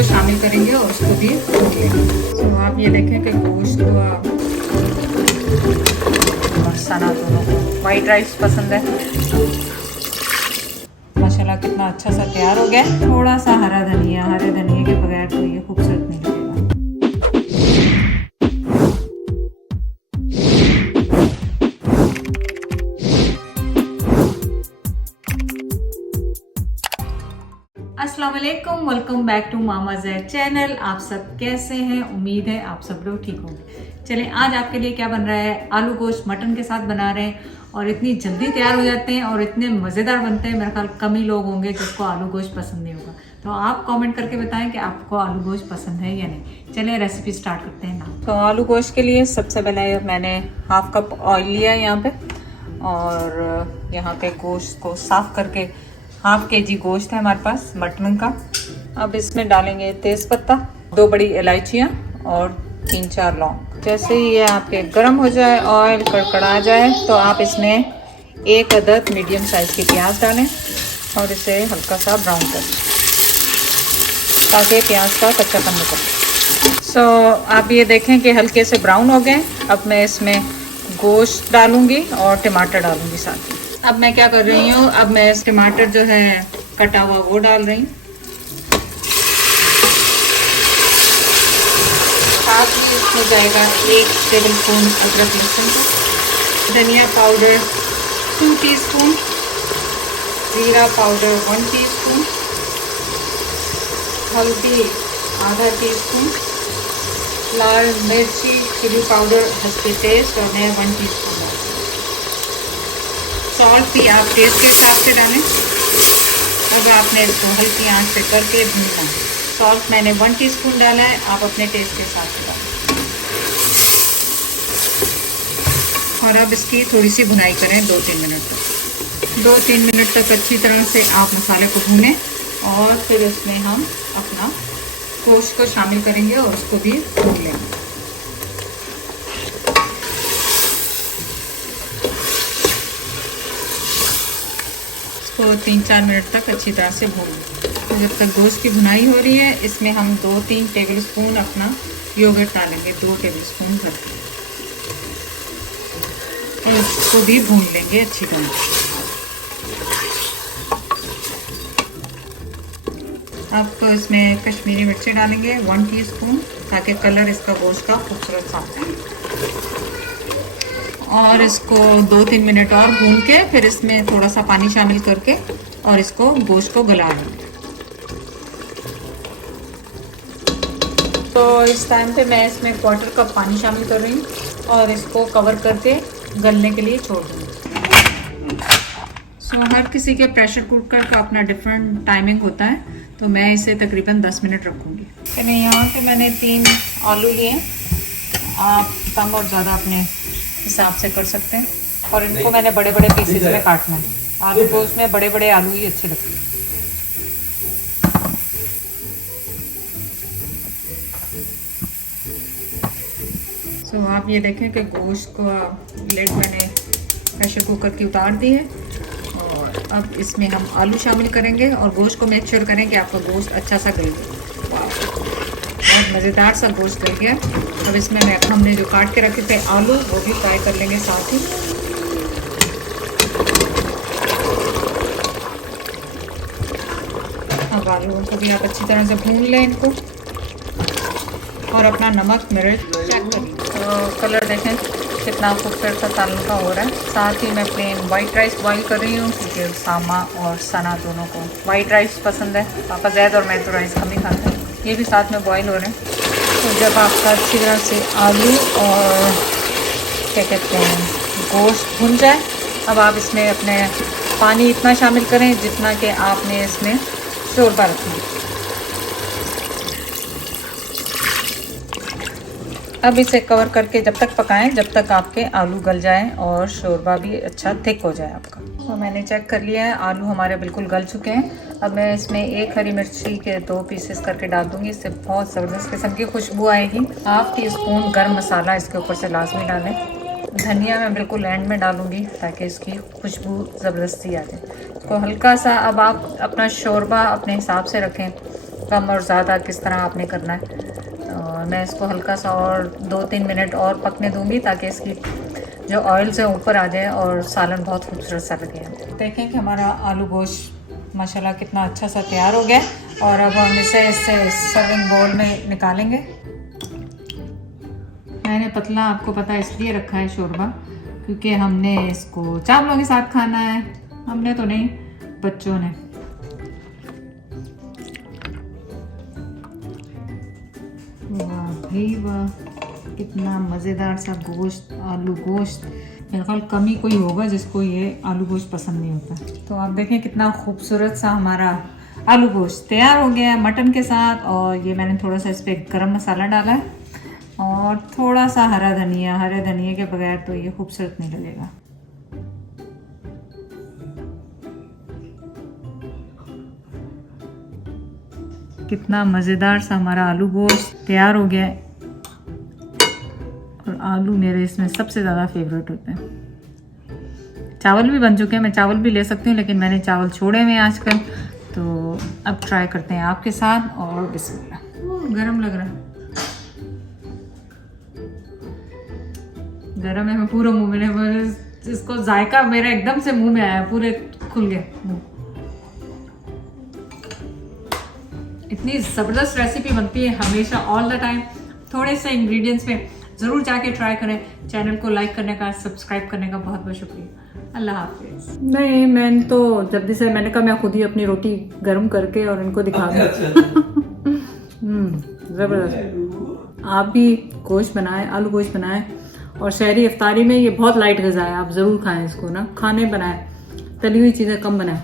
को शामिल करेंगे और उसको भी भून लेंगे। तो आप ये देखें कि गोश्त को और सना दोनों को वाइट राइस पसंद है। माशाल्लाह कितना अच्छा सा तैयार हो गया। थोड़ा सा हरा धनिया, हरे धनिया के बगैर तो ये खूबसूरत नहीं लगेगा। अस्सलाम वालेकुम, welcome back to Mama Z channel. आप सब कैसे हैं? उम्मीद है आप सब लोग ठीक होंगे। चलें, आज आपके लिए क्या बन रहा है? आलू गोश्त मटन के साथ बना रहे हैं और इतनी जल्दी तैयार हो जाते हैं और इतने मज़ेदार बनते हैं। मेरे ख्याल कम ही लोग होंगे जिसको आलू गोश्त पसंद नहीं होगा। तो आप कमेंट करके बताएं कि आपको आलू गोश्त पसंद है या नहीं। चलें रेसिपी स्टार्ट करते हैं ना। तो आलू गोश्त के लिए सबसे पहले मैंने हाफ कप ऑयल लिया है यहाँ पे, और यहाँ पे गोश्त को साफ़ करके हाफ केजी गोश्त है हमारे पास मटन का। अब इसमें डालेंगे तेज़पत्ता, 2 बड़ी इलायचियाँ और 3-4 लौंग। जैसे ही ये आपके गर्म हो जाए, ऑयल कड़कड़ा जाए, तो आप इसमें 1 अदद मीडियम साइज़ की प्याज डालें और इसे हल्का सा ब्राउन करें ताकि प्याज का कच्चापन निकले। आप ये देखें कि हल्के से ब्राउन हो गए। अब मैं इसमें गोश्त डालूँगी और टमाटर डालूँगी साथ ही। अब मैं क्या कर रही हूँ, अब मैं टमाटर जो है कटा हुआ वो डाल रही हूँ। साथ ही इसमें जाएगा 1 टेबलस्पून अदरक लहसुन का, धनिया पाउडर 2 टीस्पून, जीरा पाउडर 1 टीस्पून, हल्दी आधा टीस्पून, लाल मिर्ची चिली पाउडर हल्के टेस्ट और मैं 1 टीस्पून। सॉल्ट भी आप टेस्ट के हिसाब से डालें। अब आपने इसको हल्की आंच पे करके भूनना है। सॉल्ट मैंने 1 टीस्पून डाला है, आप अपने टेस्ट के हिसाब से डालें। और अब इसकी थोड़ी सी भुनाई करें 2-3 मिनट तक। 2-3 मिनट तक अच्छी तरह से आप मसाले को भूनें और फिर इसमें हम अपना गोश्त को शामिल करेंगे और उसको भी भून लेंगे। तो 3-4 मिनट तक अच्छी तरह से भून। तो जब तक गोश्त की भुनाई हो रही है, इसमें हम 2-3 टेबलस्पून अपना योगर्ट डालेंगे, 2 टेबलस्पून भर के, और इसको भी भून लेंगे अच्छी तरह। अब तो इसमें कश्मीरी मिर्ची डालेंगे 1 टीस्पून ताकि कलर इसका गोश्त का खूबसूरत साफ आए। और इसको 2-3 मिनट और भून के फिर इसमें थोड़ा सा पानी शामिल करके और इसको गोश्त को गला लेंगे। तो इस टाइम पे मैं इसमें 1/4 कप पानी शामिल कर रही हूँ और इसको कवर करके गलने के लिए छोड़ दूँगी। हर किसी के प्रेशर कुकर का अपना डिफरेंट टाइमिंग होता है, तो मैं इसे तकरीबन 10 मिनट रखूँगी। चलिए, यहाँ पे मैंने 3 आलू लिए। आप कम और ज़्यादा अपने हिसाब से कर सकते हैं, और इनको मैंने बड़े बड़े पीसेस में काटना है। आलू गोश्त में बड़े बड़े आलू ही अच्छे लगते हैं। आप ये देखें कि गोश्त को लिड मैंने प्रेशर कुकर की उतार दी है, और अब इसमें हम आलू शामिल करेंगे और गोश्त को मेक श्योर करें कि आपका गोश्त अच्छा सा गल गया। बहुत मज़ेदार सा गोश्त गल गया। अब इसमें हमने जो काट के रखे थे आलू, वो भी फ्राई कर लेंगे साथ ही। अब आलू को भी आप अच्छी तरह से भून लें इनको, और अपना नमक मिर्च चेक करें। तो कलर देखें कितना खूबसूरत सा तालू का हो रहा है। साथ ही मैं प्लेन वाइट राइस बॉईल कर रही हूँ क्योंकि सामा और सना दोनों को वाइट राइस पसंद है। पापा जैद और मैं तो राइस कम ही खाते हैं। ये भी साथ में बॉईल हो रहे हैं। तो जब आपका अच्छी तरह से आलू और क्या कहते हैं गोश्त भुन जाए, अब आप इसमें अपने पानी इतना शामिल करें जितना कि आपने इसमें शोरबा रखना है। अब इसे कवर करके जब तक पकाएं जब तक आपके आलू गल जाएं और शोरबा भी अच्छा थिक हो जाए आपका। तो मैंने चेक कर लिया है, आलू हमारे बिल्कुल गल चुके हैं। अब मैं इसमें 1 हरी मिर्ची के 2 पीसेस करके डाल दूंगी। इससे बहुत ज़बरदस्त किस्म की खुशबू आएगी। 1/2 टीस्पून गर्म मसाला इसके ऊपर से लाजमी डालें। धनिया मैं बिल्कुल एंड में डालूंगी ताकि इसकी खुशबू ज़बरदस्ती आ जाए। तो हल्का सा अब आप अपना शोरबा अपने हिसाब से रखें। कम और ज़्यादा किस तरह आपने करना है। और मैं इसको हल्का सा और 2-3 मिनट और पकने दूंगी ताकि इसकी जो ऑयल से ऊपर आ जाए और सालन बहुत खूबसूरत सा लगे। देखें कि हमारा आलू गोश्त माशाल्लाह कितना अच्छा सा तैयार हो गया। और अब हम इसे सर्विंग बाउल में निकालेंगे। मैंने पतला आपको पता है इसलिए रखा है शोरबा क्योंकि हमने इसको चावलों के साथ खाना है। हमने तो नहीं, बच्चों ने। वाह भाई वाह, कितना मज़ेदार सा गोश्त, आलू गोश्त। मेरे ख्याल कम ही कोई होगा जिसको ये आलू गोश्त पसंद नहीं होता। तो आप देखें कितना खूबसूरत सा हमारा आलू गोश्त तैयार हो गया है मटन के साथ। और ये मैंने थोड़ा सा इस पर गरम मसाला डाला है और थोड़ा सा हरा धनिया। हरे धनिया के बगैर तो ये खूबसूरत नहीं लगेगा। कितना मज़ेदार सा हमारा आलू गोश्त तैयार हो गया है। और आलू मेरे इसमें सबसे ज़्यादा फेवरेट होते हैं। चावल भी बन चुके हैं, मैं चावल भी ले सकती हूँ लेकिन मैंने चावल छोड़े हुए हैं आजकल। तो अब ट्राई करते हैं आपके साथ। और बिस्मिल्लाह। गरम लग रहा है, गरम है। मैं पूरा मुंह में, इसको जायका मेरा एकदम से मुंह में आया, पूरे खुल गए मुंह। इतनी ज़बरदस्त रेसिपी बनती है हमेशा, ऑल द टाइम। थोड़े से इंग्रेडिएंट्स में ज़रूर जाके ट्राई करें। चैनल को लाइक करने का, सब्सक्राइब करने का बहुत बहुत शुक्रिया। अल्लाह हाफिज़। नहीं, मैंने तो जल्दी से मैंने कहा मैं खुद ही अपनी रोटी गर्म करके और इनको दिखा दूँ। ज़बरदस्त। आप भी गोश्त बनाएं, आलू गोश्त बनाएं। और शहरी इफ्तारी में ये बहुत लाइट ग़िज़ा है, आप ज़रूर खाएं इसको ना। खाने बनाएं, तली हुई चीज़ें कम बनाएं।